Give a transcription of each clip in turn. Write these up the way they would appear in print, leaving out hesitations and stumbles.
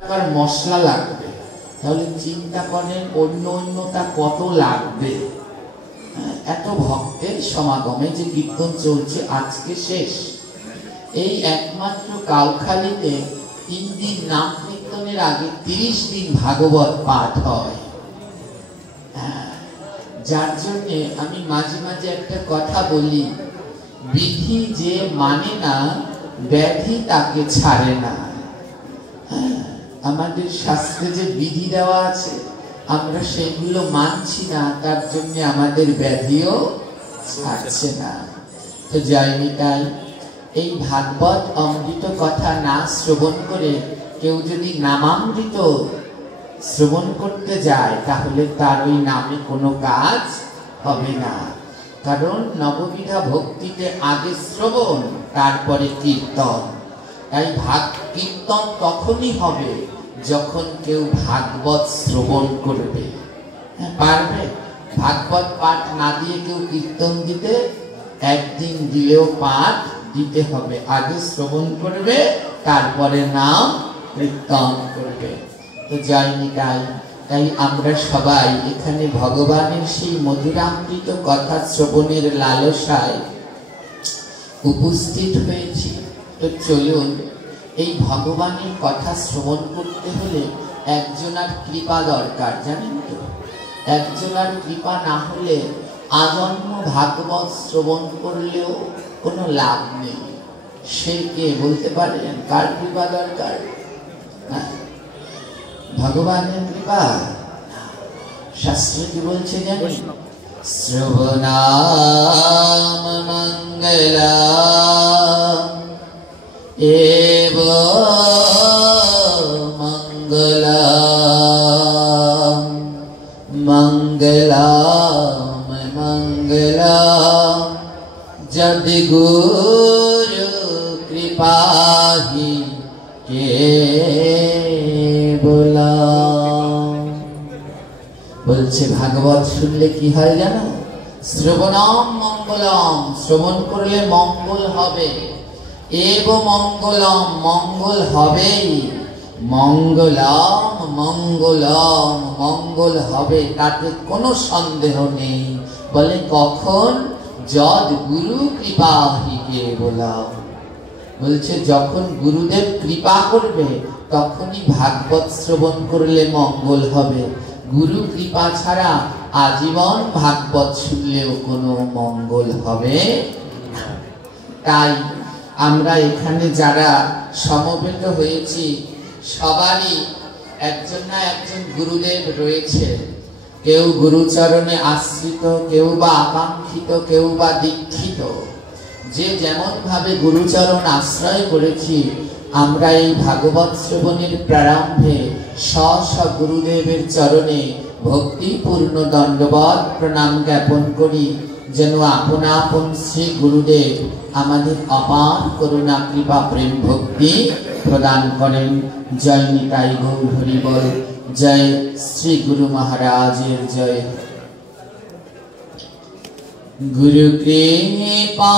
মশলা লাগবে, তাহলে চিন্তা করেন অন্য অন্যটা কত লাগবে। এত ভক্তের সমাগমে যে কীর্তন চলছে, আজকে শেষ। এই একমাত্র কাউখালীতে 3 দিন নাম কীর্তনের আগে 30 দিন ভাগবত পাঠ হয়। যার জন্য আমি মাঝে মাঝে একটা কথা বলি, বিধি যে মানে না ব্যাধি তাকে ছাড়ে না। আমাদের শাস্ত্রে যে বিধি দেওয়া আছে আমরা সেগুলো মানছি না, তার জন্য আমাদের ব্যাধিও ছাড়ছে না। তো যাইনি তাই এই ভাগবত অমৃত কথা না শ্রবণ করে কেউ যদি নামামৃত শ্রবণ করতে যায় তাহলে তার ওই নামে কোনো কাজ হবে না। কারণ নববিধা ভক্তিতে আগে শ্রবণ, তারপরে কীর্তন। তাই কীর্তন তখনই হবে যখন কেউ ভাগবত শ্রবণ করবে। পারবে? ভাগবত পাঠ না দিয়ে কেউ কীর্তন দিতে? একদিন দিলেও পাঠ দিতে হবে। আগে শ্রবণ করবে, তারপরে নাম কীর্তন করবে। তো যাইনি তাই আমরা সবাই এখানে ভগবানের সেই মধুরামৃত কথা শ্রবণের লালসায় উপস্থিত হয়েছি। তো চলুন, এই ভগবানের কথা শ্রবণ করতে হলে একজনের কৃপা দরকার, জানেন তো? একজনের কৃপা না হলে আজন্ম ভাগবত শ্রবণ করলেও কোনো লাভ নেই। সে কে বলতে পারেন? কার কৃপা দরকার? ভগবানের কৃপা। শাস্ত্র কি বলছে জানি? শ্রবণাম মঙ্গলাম এব মঙ্গলাম মঙ্গলাম মঙ্গলাম যদি গুরু কৃপাহি বলছে। ভাগবত শুনলে কি হয় জানো? শ্রবণম মঙ্গলম, শ্রবণ করলে মঙ্গল হবে। এব মঙ্গলম, মঙ্গল হবেই। মঙ্গলম মঙ্গলম, মঙ্গল হবে, তাতে কোনো সন্দেহ নেই। বলে কখন? যদ গুরু কৃপা হিকে বলাম। বলছে যখন গুরুদেব কৃপা করবে তখনই ভাগবত শ্রবণ করলে মঙ্গল হবে। গুরু কৃপা ছাড়া আজীবন ভাগবত শুনলেও কোনো মঙ্গল হবে না। তাই আমরা এখানে যারা সমবেত হয়েছি সবারই একজন না একজন গুরুদেব রয়েছে। কেউ গুরুচরণে আশ্রিত, কেউ বা আকাঙ্ক্ষিত, কেউ বা দীক্ষিত। যে যেমন ভাবে গুরুচরণ আশ্রয় করেছি, আমরা এই ভাগবত শ্রবণের প্রারম্ভে স্ব গুরুদেবের চরণে ভক্তিপূর্ণ দণ্ডবত প্রণাম জ্ঞাপন করি, যেন আপনা আপন শ্রী গুরুদেব আমাদের অপার করুণা কৃপা প্রেম ভক্তি প্রদান করেন। জয় নিতাই গৌর হরি বল। জয় শ্রী গুরু মহারাজের জয়। গুরু কৃপা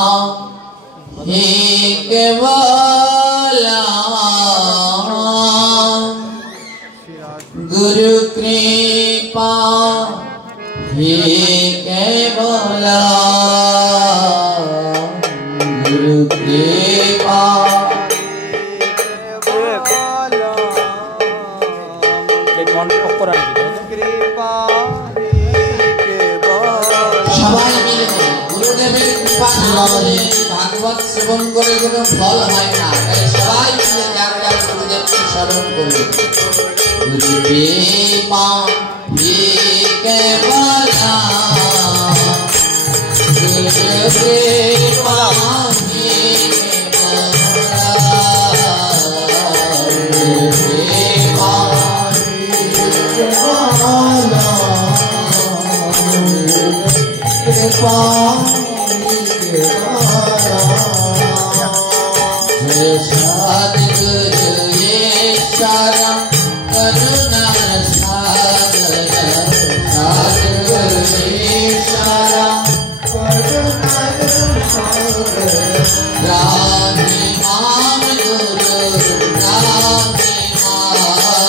হে কেবলা, গুরু কৃপা হে কেবলা, গুরু কৃপা সবাই মিলে গুরুদেবের কৃপা না হলে ভাগবত শ্রবণ করে কোনো ফল হয় না। তাই সবাই মিলে যার যার গুরুদেবকে স্মরণ করি। গুরু কৃপা হে কেবলা, গুরু কৃপা হে কেবলা, গুরু কৃপা কৃপা जय सद्गुरु ईश्वर करुणा सागर, सद्गुरु ईश्वर करुणा सागर, राधे नाम गुरु राधे नाम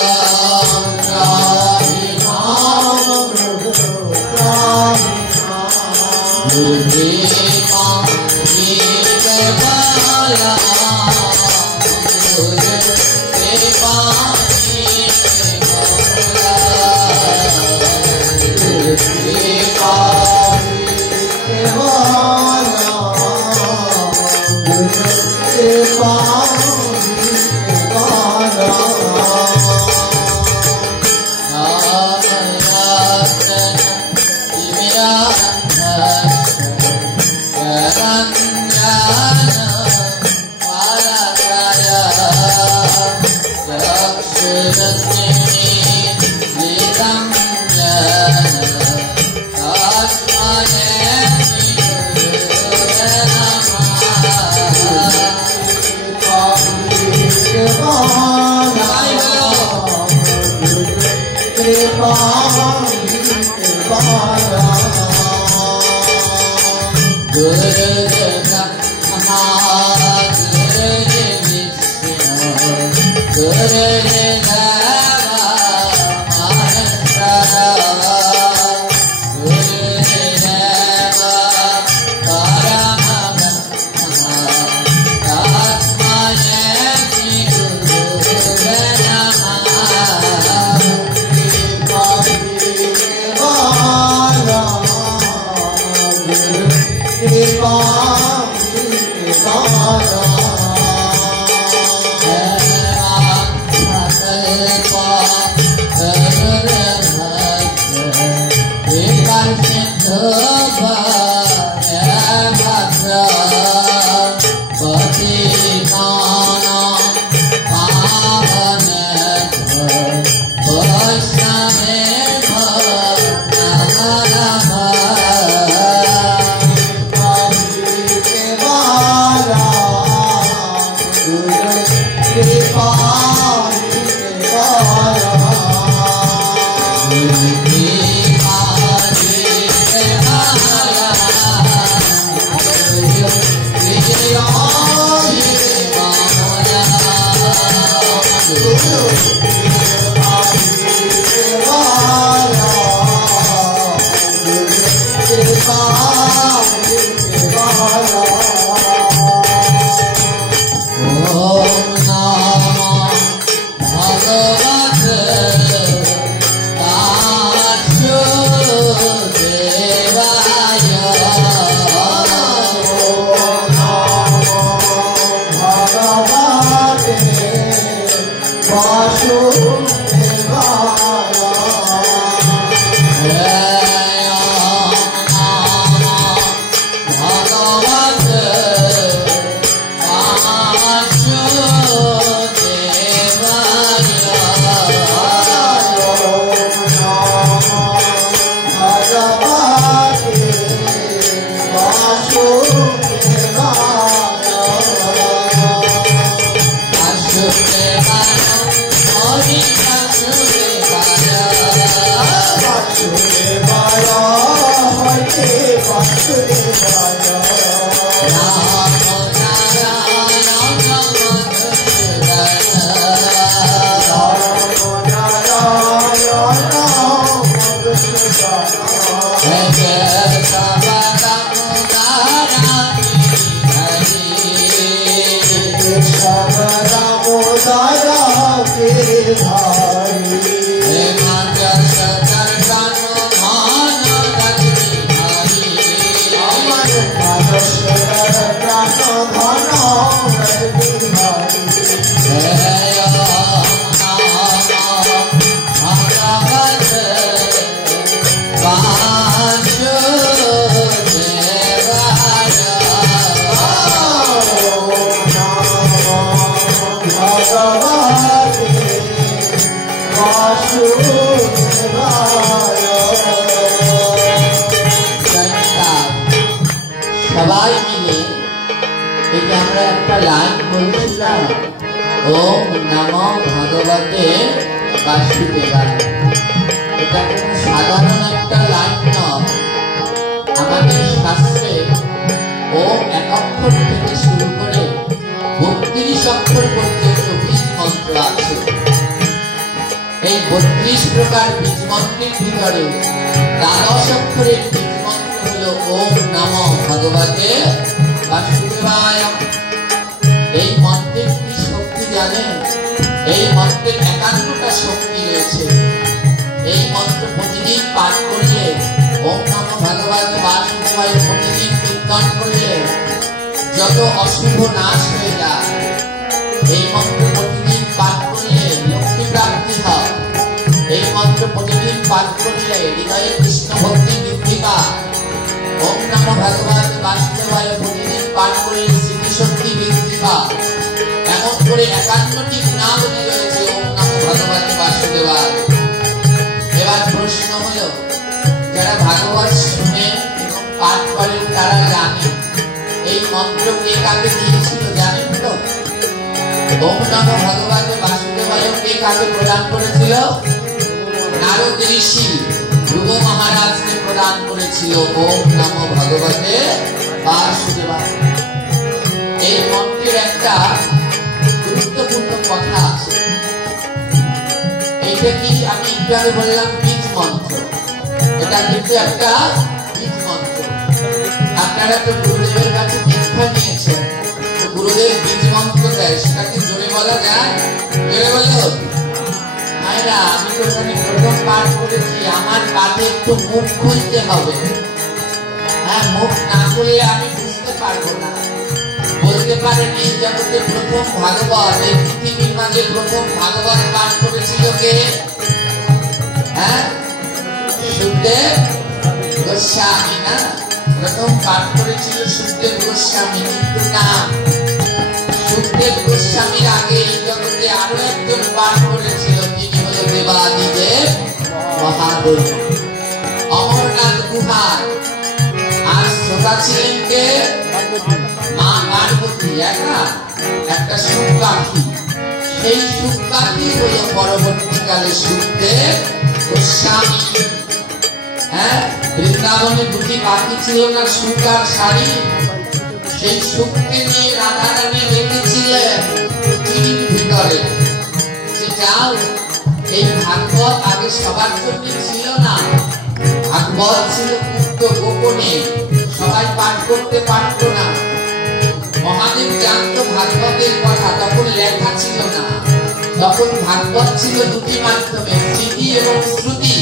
এই মন্ত্রের কি শক্তি জানেন? এই মন্ত্রের 51টা শক্তি রয়েছে। এই মন্ত্র প্রতিদিন পাঠ করলে, ওম নমো ভগবতে বাসুদেবায় প্রতিদিন কীর্তন করলে যত অশুভ নাশ হয়ে যায়। এই মন্ত্র প্রতিদিন পাঠ করলে লক্ষ্মী প্রাপ্তি হয়। এই মন্ত্র প্রতিদিন পাঠ করলে হৃদয়ে কৃষ্ণ ভক্তি বৃদ্ধি পায়। ওম নমো ভগবতে বাসুদেবায় প্রতিদিন পাঠ করলে স্মৃতিশক্তি বৃদ্ধি পায়। এমন করে 51টি গুণাবলী রয়েছে ওম নমো ভগবতে বাসুদেবায়। এবার প্রশ্ন হলো, যারা ভাগবত শুনে এবং পাঠ করেন তারা জানে এই মন্ত্র কে কাকে দিয়েছিল জানেন তো? ওম নমো ভগবতে বাসুদেবায় কে কাকে প্রদান করেছিল? নারদ ঋষি ধ্রুব মহারাজকে প্রদান করেছিল ওম নমো ভগবতে বাসুদেবায়। এই মন্ত্রের একটা গুরুত্বপূর্ণ কথা আছে। এইটা কি আমি একটু আগে বললাম বীজ মন্ত্র। এটা কিন্তু একটা বীজ মন্ত্র। আপনারা তো গুরুদেবের কাছে দীক্ষা নিয়েছেন, তো গুরুদেব বীজ মন্ত্র দেয়, সেটা কি জোরে বলা যায়? জোরে বলো। আয়রা, আমি তো ওখানে প্রথম পাঠ করেছি, আমার কাছে একটু মুখ খুলতে হবে। হ্যাঁ, মুখ না খুললে আমি বুঝতে পারবো না। বলতে পারেন এই জগতে প্রথম ভাগবত, এই পৃথিবীর মাঝে প্রথম ভাগবত পাঠ করেছিল কে? হ্যাঁ, সুখদেব গোস্বামী না? প্রথম পাঠ করেছিল সুখদেব গোস্বামী। কিন্তু না, সুখদেব গোস্বামীর আগে এই জগতে আরো একজন পাঠ করেছিল, তিনি হল দেবাদিদেব মহাদেব, অমরনাথ গুহার। আর শ্রোতা ছিলেন কে? মা পার্বতী। একটা সুখ পাখি। সেই সুখ পাখি হল পরবর্তীকালে সুখদেব গোস্বামী। হ্যাঁ, বৃন্দাবনে দুটি পাখি ছিল না, সুখ আর শাড়ি। সেই সুখকে নিয়ে রাধা রানী রেখেছিলেন পৃথিবীর ভিতরে। যে যাও, এই ভাগবত আগে সবার জন্য ছিল না। ভাগবত ছিল গুপ্ত গোপনে, সবাই পাঠ করতে পারত না। মহাদেব জানত ভাগবতের কথা, তখন লেখা ছিল না। তখন ভাগবত ছিল দুটি মাধ্যমে, স্মৃতি এবং শ্রুতি।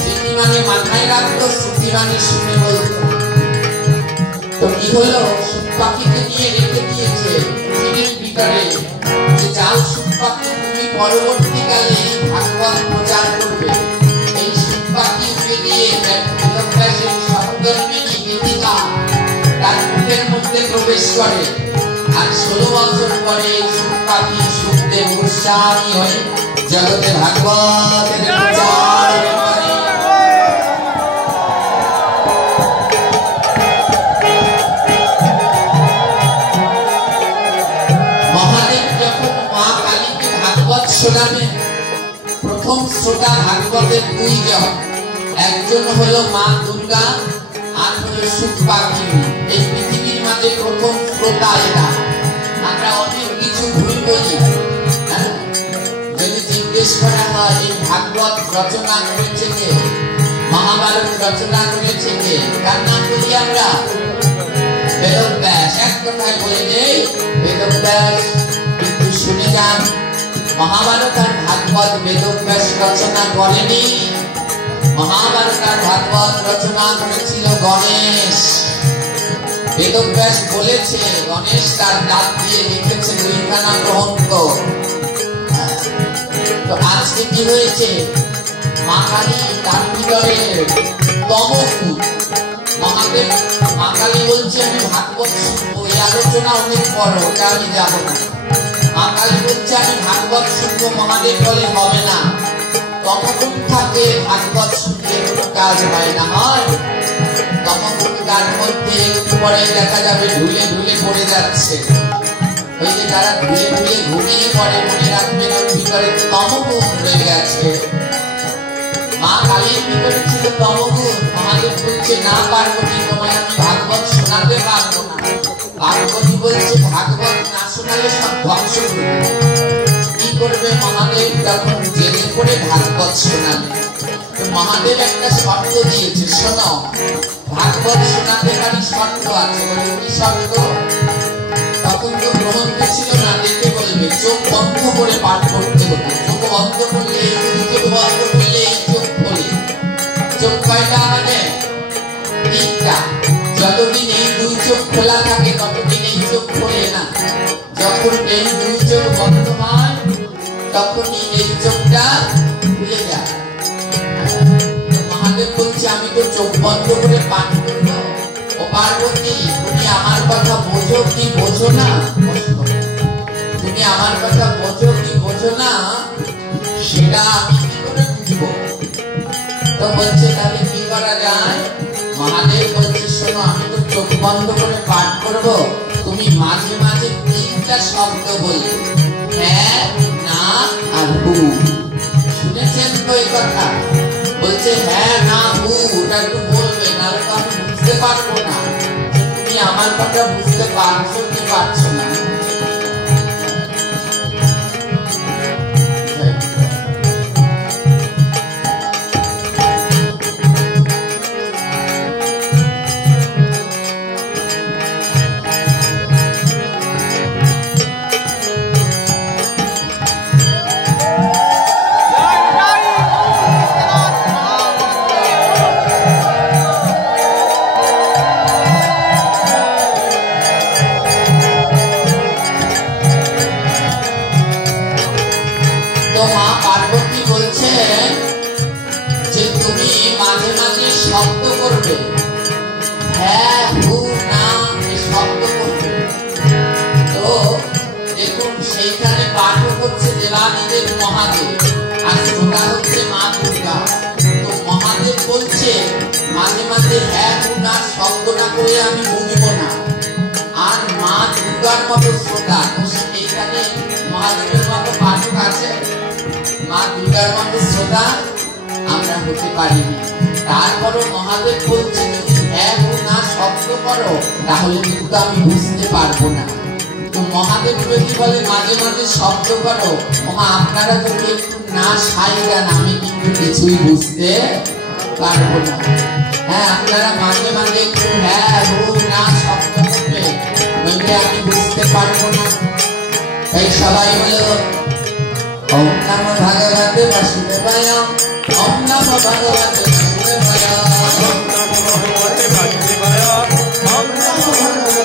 স্মৃতি মানে মাথায় রাখতো, শ্রুতি মানে শুনে বলতো। তো কি হলো, সুখ পাখিকে নিয়ে রেখে দিয়েছে পৃথিবীর ভিতরে, যে যাও সুখ পাখি, তুমি পরবর্তীকালে এই ভাগবত প্রচার করবে। এই সুখ পাখি উড়ে গিয়ে বেদব্যাসের সহধর্মিণী গীতিকা তার মুখের মধ্যে প্রবেশ করে। আর 16 বছর পরে এই সুখ পাখি সুখদেব গোস্বামী হয়ে জগতে ভাগবতের প্রচার করে। মহাদেব যখন মা কালীকে ভাগবত শোনাবেন, প্রথম শ্রোতা ভাগবতের 2 জন। একজন হলো মা দুর্গা, আর হলো সুখ পাখি। এই পৃথিবীর মাঝে প্রথম শ্রোতা এরা। আমরা অনেক কিছু ভুল বলি। যদি জিজ্ঞেস করা হয় এই ভাগবত রচনা করেছে কে, মহাভারত রচনা করেছে কে, কার নাম বলি আমরা? বেদব্যাস। এক কথায় বলে দেই বেদব্যাস। কিন্তু শুনে যান, মহাভারত আর ভাগবত বেদব্যাস রচনা করেনি। মহাভারত আর ভাগবত রচনা করেছিল গণেশ। বেদব্যাস বলেছে, গণেশ তার দাঁত দিয়ে লিখেছে 2খানা গ্রন্থ। তো আজকে কি হয়েছে, মা কালী তার ভিতরে তমগুণ। মহাদেব মা কালী বলছে আমি ভাগবত শুনবো, এই আলোচনা অনেক বড়, ওটা আমি যাবো না। মা কালী বলছে আমি ভাগবত শুনবো, মহাদেব বলে হবে না। তমগুণ থাকে, ভাগবত শুনলে কোনো কাজ হয় না। হয় তমগুণ তার মধ্যে একটু পরে দেখা যাবে ঢুলে ঢুলে পড়ে যাচ্ছে। ওই যে যারা ধুয়ে ধুয়ে ঘুমিয়ে পড়ে, মনে রাখবেন ওর ভিতরে তমগুণ রয়ে গেছে। মা কালীর ভিতরে ছিল তমগুণ। মহাদেব বলছে না পার্বতী, তোমায় আমি ভাগবত শোনাতে পারবো না। পার্বতী বলছে ভাগবত না শোনালে সব ধ্বংস করবে। কি করবে মহাদেব? তখন জেনে করে ভাগবত শোনাবে। মহাদেব একটা শর্ত দিয়েছে, শোনো ভাগবত শোনাতে পারি, শর্ত আছে। বলে কি শর্ত? তখন তখন তো গ্রন্থ ছিল না, দেখে বলবে, চোখ বন্ধ করে পাঠ করতে হতো। চোখ বন্ধ করলে চোখ বন্ধ করলে চোখ খোলে। চোখ কয়টা আমাদের? তিনটা। যতদিন এই দুই চোখ খোলা থাকে ততদিন এই চোখ খোলে না। যখন এই দুই চোখ বন্ধ হয় তখনই এই চোখটা খুলে যায়। মহাদেব বলছে, আমি তো চোখ বন্ধ করে পাঠ করবো। ও পার্বতী, তুমি আমার কথা বোঝো কি বোঝো না? তুমি আমার কথা বোঝো কি বোঝো না সেটা আমি কি করে বুঝবো? তো বলছে, তাহলে কি করা যায়? মহাদেব বলছে, শোনো, আমি তো চোখ বন্ধ করে পাঠ করব, তুমি মাঝে মাঝে তিনটা শব্দ বলবে, হ্যাঁ, না আর হু। শুনেছেন তো এই কথা? বলছে, হ্যাঁ, না, হু, ওটা একটু বলবে, নাহলে তো আমি বুঝতে পারবো না তুমি আমার কথা বুঝতে পারছো কি পারছো না। আমি বুঝবো না, আর মা দুর্গার মতো শ্রোতা, এইখানে মহাদেবের মতো পাঠক আছে, মা দুর্গার মতো শ্রোতা আমরা হতে পারিনি। তারপরও মহাদেব বলছে, যদি হ্যাঁ না শব্দ করো তাহলে কিন্তু আমি বুঝতে পারবো না। তো মহাদেব যদি বলে মাঝে মাঝে শব্দ করো, আপনারা যদি একটু না সাই গান, আমি কিন্তু কিছুই বুঝতে পারবো না। হ্যাঁ, আপনারা মাঝে মাঝে একটু হ্যাঁ না শব্দ করবে, নইলে আমি বুঝতে পারবো না। তাই সবাই হলো ওম নমো ভগবতে বাসুদেবায়, ওম নমো ভগবতে বাসুদেবায়, ওম নমো ভগবতে বাসুদেবায়, ওম নমো ভগবতে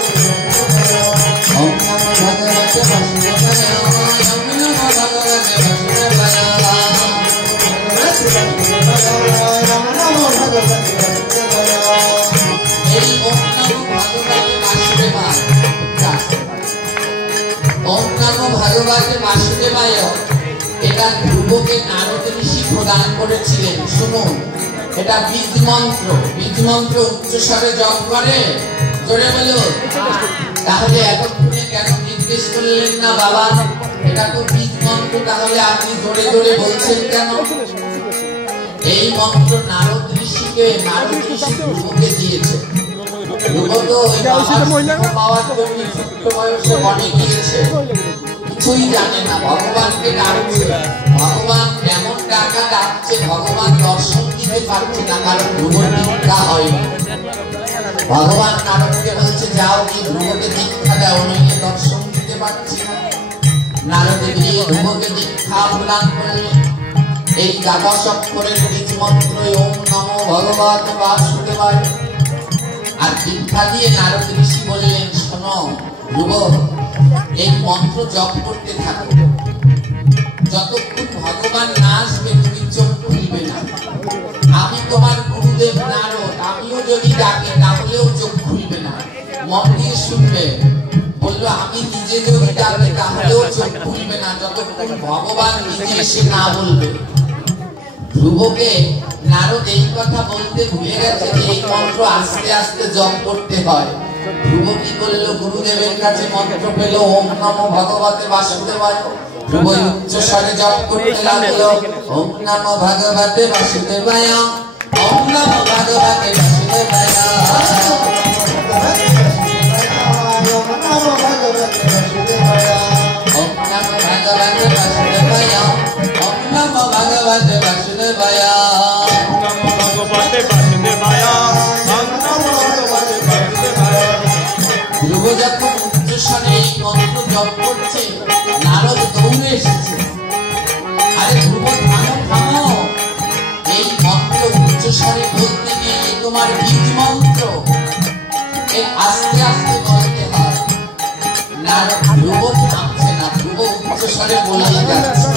বাসুদেবায়, ওম নমো ভগবতে বাসুদেবায়, ওম নমো ভগবতে বাসুদেবায়। এই ওম নমো ভগবতে বাসুদেবায়, ওম নমো ভগবতে বাসুদেবায়, এটা ধ্রুবকে নারদ ঋষি প্রদান করেছিলেন। শুনুন, এটা বীজ মন্ত্র। বীজ মন্ত্র উচ্চস্বরে জপ করে, জোরে বলো। তাহলে এতক্ষণে কেন নির্দেশ করলেন না বাবা? এটা তো বীজ মন্ত্র, তাহলে আপনি জোরে জোরে বলছেন কেন? এই মন্ত্র নারদ ঋষিকে ধ্রুবকে দিয়েছে। ধ্রুব তো পাওয়ার জন্য ছোট্ট বয়সে বনে গিয়েছে, কিছুই জানে না, ভগবানকে ডাকছে। ভগবান এমন ডাকা ডাকছে, ভগবান দর্শন দিতে পারছে না, কারণ ধ্রুবর দীক্ষা হয়নি। ভগবান নারদকে বলছে, যাও কি ধ্রুবকে দীক্ষা দাও, নইলে দর্শন দিতে পারছি না। নারদ গিয়ে ধ্রুবকে দীক্ষা প্রদান করলেন। এই দ্বাদশ অক্ষরের বীজ মন্ত্র ওম নমো ভগবতে বাসুদেবায়। আর দীক্ষা দিয়ে নারদ ঋষি বললেন, শোনো ধ্রুব, এই মন্ত্র জপ করতে থাকো, যতক্ষণ ভগবান না আসবে তুমি চোখ খুলবে না। আমি তোমার গুরুদেব নারদ, আমিও যদি ডাকি তাহলেও চোখ খুলবে না, মন দিয়ে শুনবে। বললো, আমি নিজে যদি ডাকি তাহলেও চোখ খুলবে না, যতক্ষণ ভগবান নিজে এসে না বলবে। ধ্রুবকে নারদ এই কথা বলতে ভুলে গেছে যে এই মন্ত্র আস্তে আস্তে জপ করতে হয়। ধ্রুব কি করলো, গুরুদেবের কাছে মন্ত্র পেল, ওম নমো ভগবতে বাসুদেবায়। ধ্রুব উচ্চ স্বরে জপ করতে লাগলো, ওম নমো ভগবতে বাসুদেবায়, ওম নমো ভগবতে বাসুদেবায়, ওম নমো ভগবতে বাসুদেবায়, ওম নমো ভগবতে বাসুদেবায়, ওম নমো ভগবতে বাসুদেবায়, ওম নমো ভগবতে বাসুদেবায়, ওম নমো ভগবতে বাসুদেবায়। ধ্রুব যখন উচ্চস্বরে এই ধ্রুব থামছে না, ধ্রুব উচ্চস্বরে বলেই যাচ্ছে।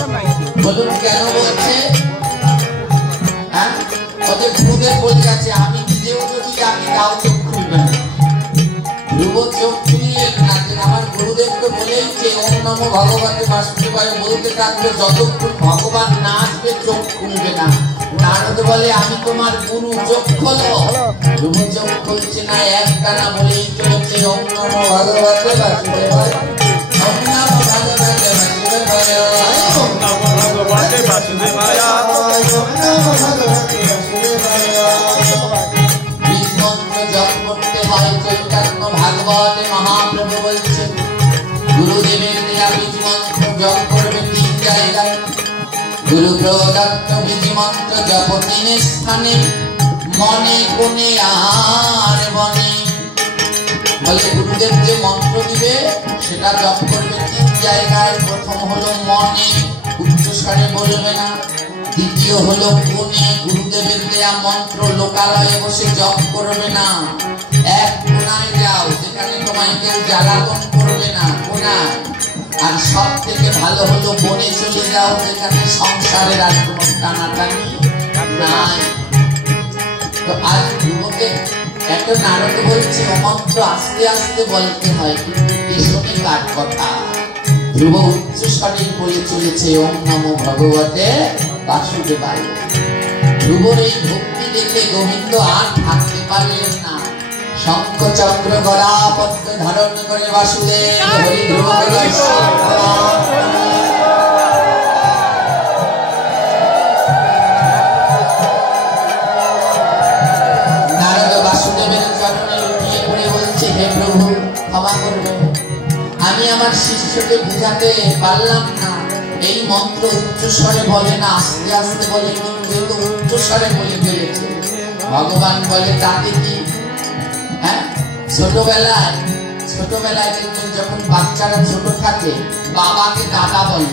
বলুন কেন বলছে? হ্যাঁ, ওদের গুরুদেব বলে গেছে আমি নিজেও যদি আমি তাও চোখ খুলবে না। ধ্রুব চোখ খুলিয়ে না, আমার গুরুদেব তো বলেইছে ওম নমো ভগবতে বাসুদেবায় বলতে থাকবে যতক্ষণ ভগবান না আসবে চোখ খুলবে না। নারদ বলে আমি তোমার গুরু, চোখ খোলো। ধ্রুব চোখ খুলছে না, একটানা বলেই চলেছে ওম নমো ভগবতে বাসুদেবায়, ওম নমো ভগবতে বাসুদেবায়, ওম নমো ভগবতে বাসুদেবায়, ওম নমো ভগবতে বাসুদেবায়। বীজ মন্ত্র জপ করতে হয়। চৈতন্য ভাগবতে মহাপ্রভু বলছেন গুরুদেবের দেয়া বীজ মন্ত্র জপ করবে 3 জায়গায়। গুরু প্রদত্ত বীজ মন্ত্র জপ 3 স্থানে, মনে কোণে আর বনে। বলে গুরুদেব যে মন্ত্র দিবে সেটা জপ করবে 3 জায়গায়। প্রথম হলো মনে, উচ্চস্বরে বলবে না। দ্বিতীয় হলো কোণে, গুরুদেবের দেয়া মন্ত্র লোকালয়ে বসে জপ করবে না। এক কোণায় যাও যেখানে তোমায় কেউ জ্বালাতন করবে না, কোণায়। আর সব থেকে ভালো হলো বনে চলে যাও যেখানে সংসারের আর কোনো টানাটানি নাই। তো আজ ধ্রুবকে একটা নারদ বলছে ও মন্ত্র আস্তে আস্তে বলতে হয়, কিন্তু পেছনে কার কথা? ধ্রুব উচ্চস্বরে বলে চলেছে ওম নমো ভগবতে বাসুদেবায়। ধ্রুবর এই ভক্তি দেখে গোবিন্দ আর থাকতে পারলেন না। শঙ্খ চক্র গদা পদ্ম ধারণ করে বাসুদেব হরি ধ্রুবকে দর্শন করান। নারদ বাসুদেবের চরণে লুটিয়ে পড়ে বলছে হে প্রভু ক্ষমা করবেন, আমি আমার শিষ্যকে বুঝাতে পারলাম না। এই মন্ত্র উচ্চস্বরে বলে না, আস্তে আস্তে বলে, কিন্তু উচ্চস্বরে বলে ফেলেছে। ভগবান বলে তাতে কি? হ্যাঁ, ছোটবেলায় দেখবেন যখন বাচ্চারা ছোট থাকে বাবাকে দাদা বলে,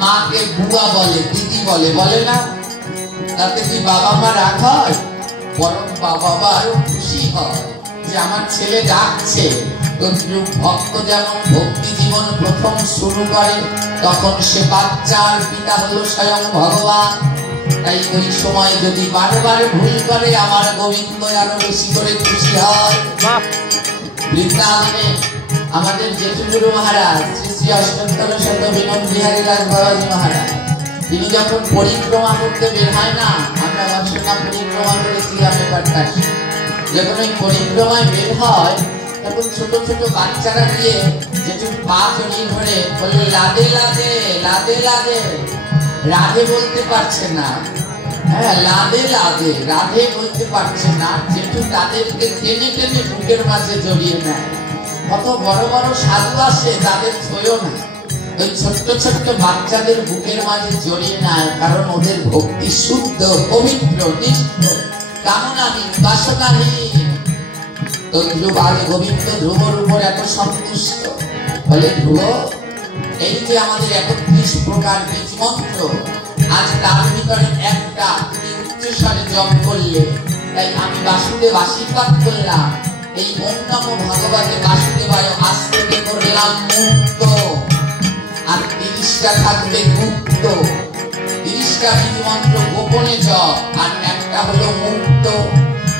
মাকে বুয়া বলে, দিদি বলে, বলে না? তাতে কি বাবা মা রাগ হয়? বরং বাবা মা আরো খুশি হয় যে আমার ছেলে ডাকছে। ভক্ত যেমন ভক্তি জীবন প্রথম শুরু করে তখন সে বাচ্চার পিতা হলো স্বয়ং ভগবান। তাই ওই সময় যদি বারবার ভুল করে আমার গোবিন্দ আরো বেশি করে খুশি হয়। বৃন্দাবনে আমাদের জেঠুগুরু মহারাজ শ্রী শ্রী অষ্টতর শত বিনোদ বিহারী দাস বাবাজি মহারাজ, তিনি যখন পরিক্রমা করতে বের হয় না, আমরা বর্ষনা পরিক্রমা করেছিলাম এবার কাছে, যখন ওই পরিক্রমায় বের হয় তখন ছোট ছোট বাচ্চারা গিয়ে জেঠুর পা জড়িয়ে ধরে বলল লাদে লাদে লাদে লাদে। রাধে বলতে পারছে না, হ্যাঁ লাদে লাদে, রাধে বলতে পারছে না। জেঠু তাদেরকে টেনে টেনে বুকের মাঝে জড়িয়ে নেয়। কত বড় বড় সাধু আসে, তাদের ছয়ও না, ওই ছোট্ট ছোট্ট বাচ্চাদের বুকের মাঝে জড়িয়ে নেয়, কারণ ওদের ভক্তি শুদ্ধ, পবিত্র, নিষ্ঠ, কামনাহীন, বাসনাহীন। তো ধ্রুব আজ গোবিন্দ ধ্রুবর উপর এত সন্তুষ্ট। বলে ধ্রুব, এই যে আমাদের 31 প্রকার বীজ মন্ত্র, আজ তার ভিতরে একটা তুমি উচ্চস্বরে জপ করলে, তাই আমি বাসুদেব আশীর্বাদ করলাম। এই ওম নমো ভগবতে বাসুদেবায় আজ থেকে করলাম মুক্ত। আর 30টা থাকবে গুপ্ত, 30টা বীজ মন্ত্র গোপনে জপ, আর একটা হলো মুক্ত।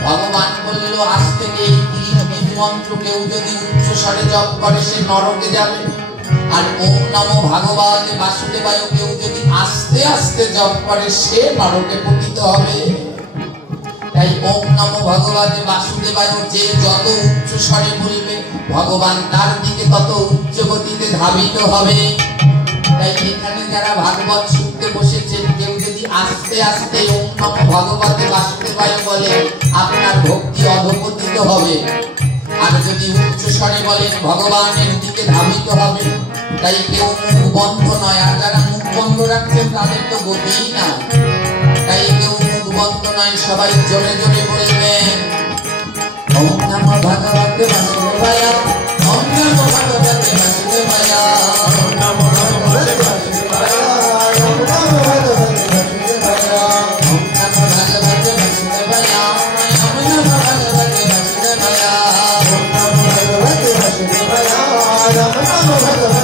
ভগবান বলল আজ থেকে এই 30 বীজ মন্ত্র কেউ যদি উচ্চস্বরে জপ করে সে নরকে যাবে। আর ওম নমো ভগবতে বাসুদেবায় কেউ যদি আস্তে আস্তে জপ করে সে নরকে পতিত হবে। তাই ওম নমো ভগবতে বাসুদেবায় যে যত উচ্চ স্বরে বলবে ভগবান তার দিকে তত উচ্চ গতিতে ধাবিত হবে। তাই এখানে যারা ভাগবত শুনতে বসেছেন কেউ যদি আস্তে আস্তে ওম নমো ভগবতে বাসুদেবায় বলে আপনার ভক্তি অধপতিত হবে। আর যদি উচ্চ স্বরে বলেন ভগবানের দিকে ধাবিত হবে। তাই কেউ মুখ বন্ধ নয়, আর যারা মুখ বন্ধ রাখছেন তাদের তো গতিই না। তাই কেউ মুখ বন্ধ নয়, সবাই জোরে জোরে বলবেন ওম নমো ভগবতে বাসুদেবায়, ওম নমো ভগবতে বাসুদেবায়, ওম নমো ভগবতে বাসুদেবায়, ওম নমো ভগবতে বাসুদেবায়, ওম নমো ভগবতে বাসুদেবায়, ওম নমো ভগবতে বাসুদেবায়, ওম নমো ভগবতে বাসুদেবায়, ওম নমো ভগবতে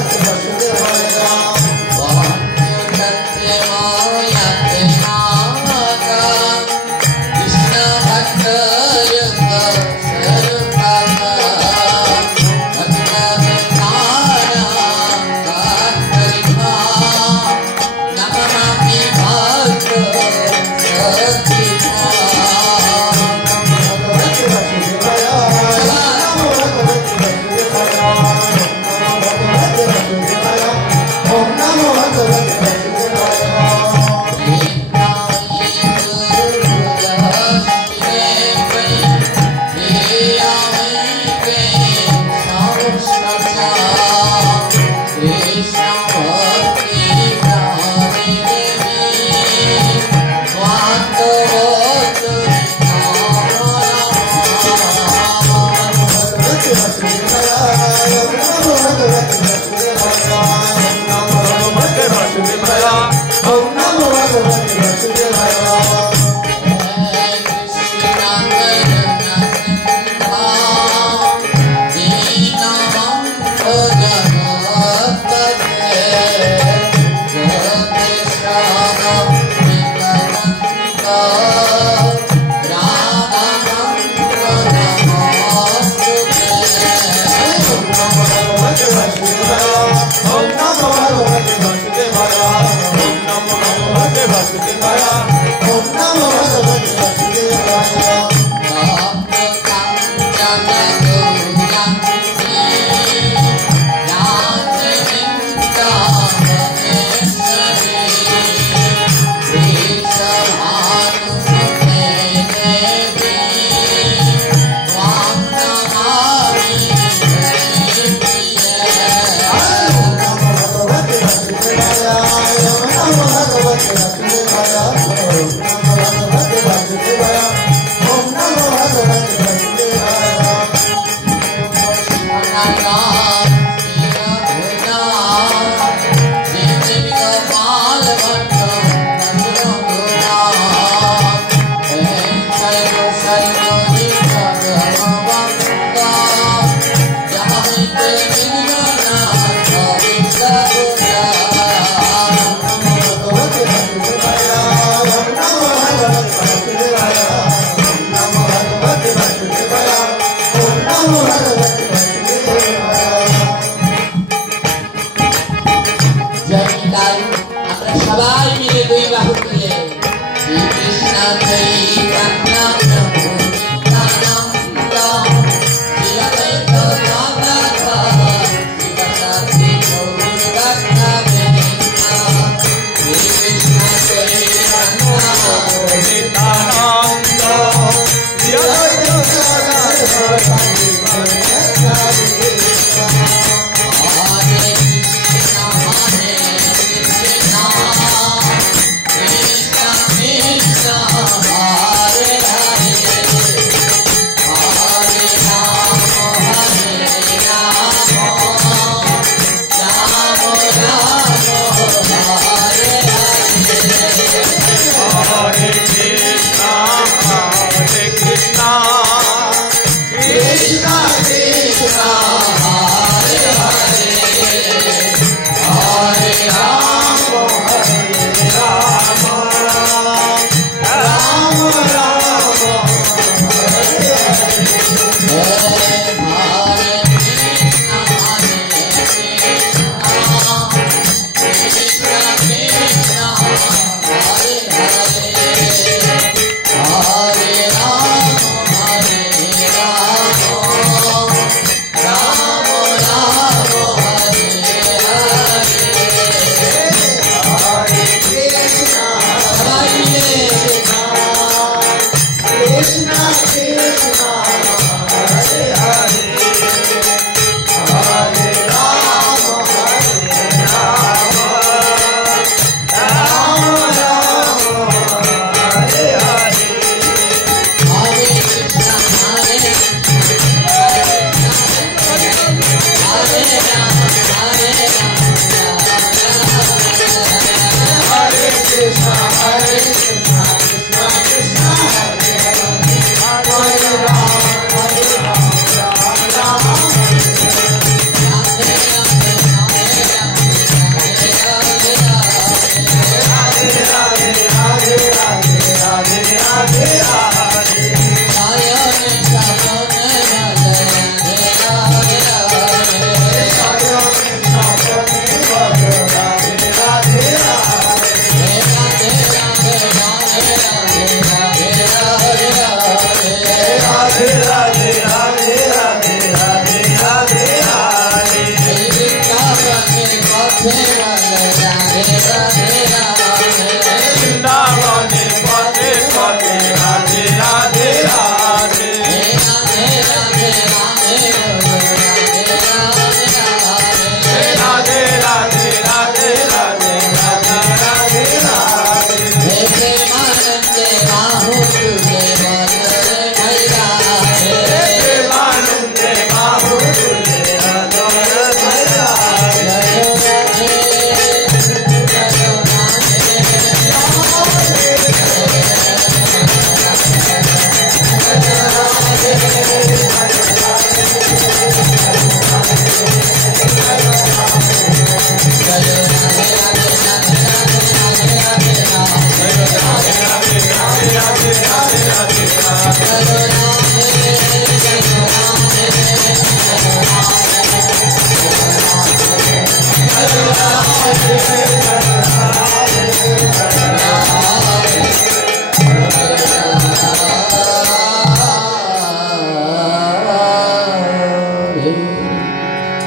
Hare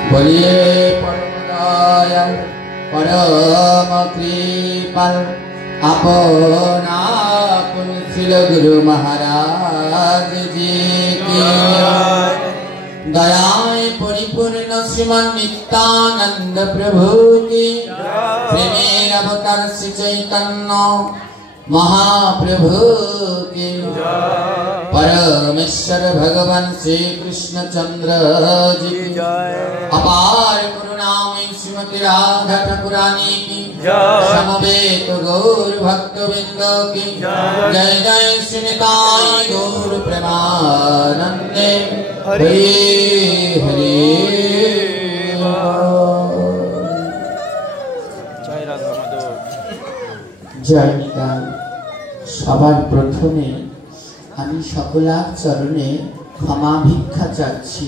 बोलिए परम परम कृपाल अपना कुलशील गुरु महाराज जी की दयाए परिपूर्ण श्रीमन नित्यानंद प्रभु की प्रेमेर अवतार श्री चैतन्य महाप्रभु की परमेश्वर भगवान श्री कृष्ण चंद्र जी की अपार करुणामयी श्रीमती राधा ठाकुरानी की समवेत गौर भक्तवृंद की जय जय श्री निताई गौर प्रेमानंदे हरे हरे जय निताई। सबार प्रथमे आमी सकलार चरणे क्षमा भिक्षा चाচ্ছি।